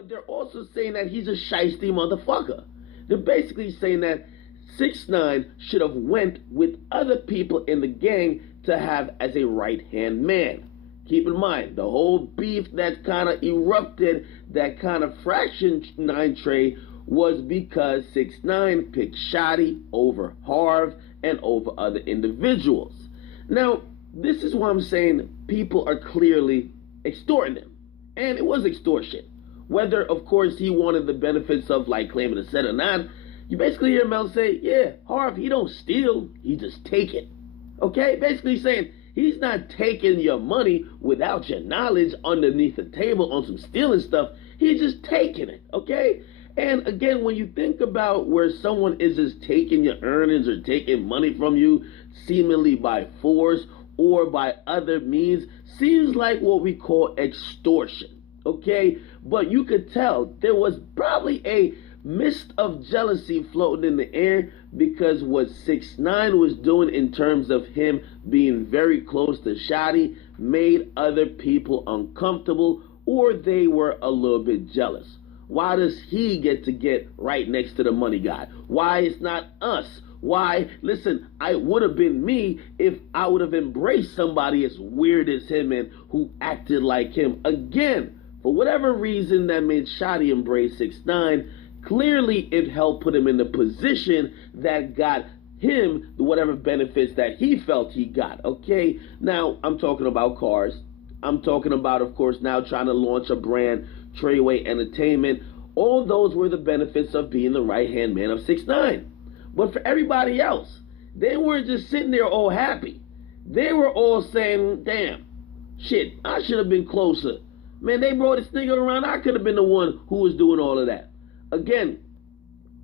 but they're also saying that he's a shiesty motherfucker. They're basically saying that 6ix9ine should have went with other people in the gang to have as a right-hand man. Keep in mind, the whole beef that kind of erupted, that kind of fractured 9 Trey, was because 6ix9ine picked Shotti over Harv and over other individuals. Now, this is why I'm saying people are clearly extorting him. And it was extortion. Whether, of course, he wanted the benefits of, like, claiming a set or not, you basically hear Mel say, yeah, Harv, he don't steal, he just take it. Okay? Basically saying, he's not taking your money without your knowledge underneath the table on some stealing stuff. He's just taking it, okay? And again, when you think about where someone is just taking your earnings or taking money from you, seemingly by force or by other means, seems like what we call extortion, okay? But you could tell there was probably a mist of jealousy floating in the air, because what 6ix9ine was doing in terms of him being very close to Shotti made other people uncomfortable, or they were a little bit jealous. Why does he get to get right next to the money guy? Why it's not us? Why? Listen, I would have been me if I would have embraced somebody as weird as him and who acted like him. Again, for whatever reason that made Shotti embrace 6ix9ine, clearly it helped put him in the position that got him whatever benefits that he felt he got, okay? Now, I'm talking about cars. I'm talking about, of course, now trying to launch a brand, Treyway Entertainment. All those were the benefits of being the right-hand man of 6ix9ine. But for everybody else, they weren't just sitting there all happy. They were all saying, damn, shit, I should have been closer. Man, they brought this nigga around. I could have been the one who was doing all of that. Again,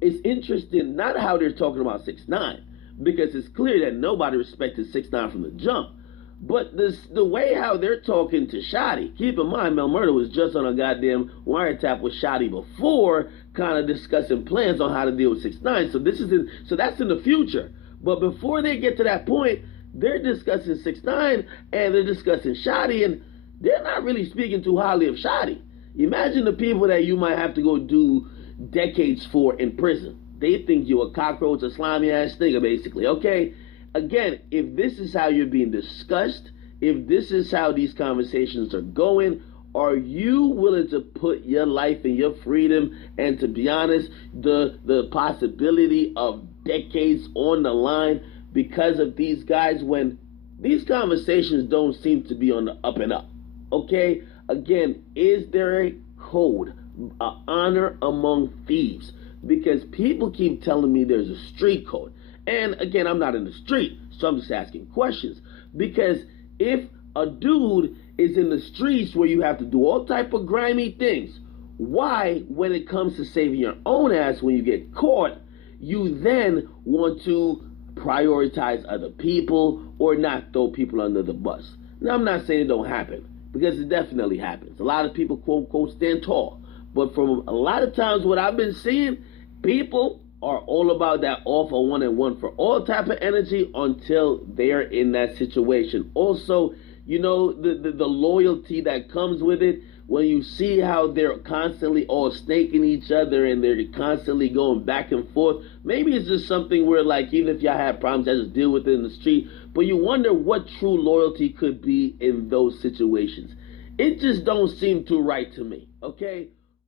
it's interesting not how they're talking about 6ix9ine, because it's clear that nobody respected 6ix9ine from the jump. But the way how they're talking to Shotti, keep in mind, Mel Murder was just on a goddamn wiretap with Shotti before, kind of discussing plans on how to deal with 6ix9ine. So that's in the future. But before they get to that point, they're discussing 6ix9ine and they're discussing Shotti, and they're not really speaking too highly of Shotti. Imagine the people that you might have to go do decades for in prison. They think you're a cockroach, a slimy ass nigga, basically, okay? Again, if this is how you're being discussed, if this is how these conversations are going, are you willing to put your life and your freedom and, to be honest, the possibility of decades on the line because of these guys, when these conversations don't seem to be on the up and up, okay? Again, is there a code, an honor among thieves? Because people keep telling me there's a street code. And again, I'm not in the street, so I'm just asking questions. Because if a dude is in the streets where you have to do all type of grimy things, why, when it comes to saving your own ass when you get caught, you then want to prioritize other people or not throw people under the bus? Now, I'm not saying it don't happen, because it definitely happens. A lot of people, quote unquote, stand tall. But from a lot of times what I've been seeing, people are all about that all for one and one for all type of energy until they're in that situation. Also, you know, the loyalty that comes with it, when you see how they're constantly all snaking each other and they're constantly going back and forth. Maybe it's just something where, like, even if y'all have problems, I just deal with it in the street. But you wonder what true loyalty could be in those situations. It just don't seem too right to me, okay?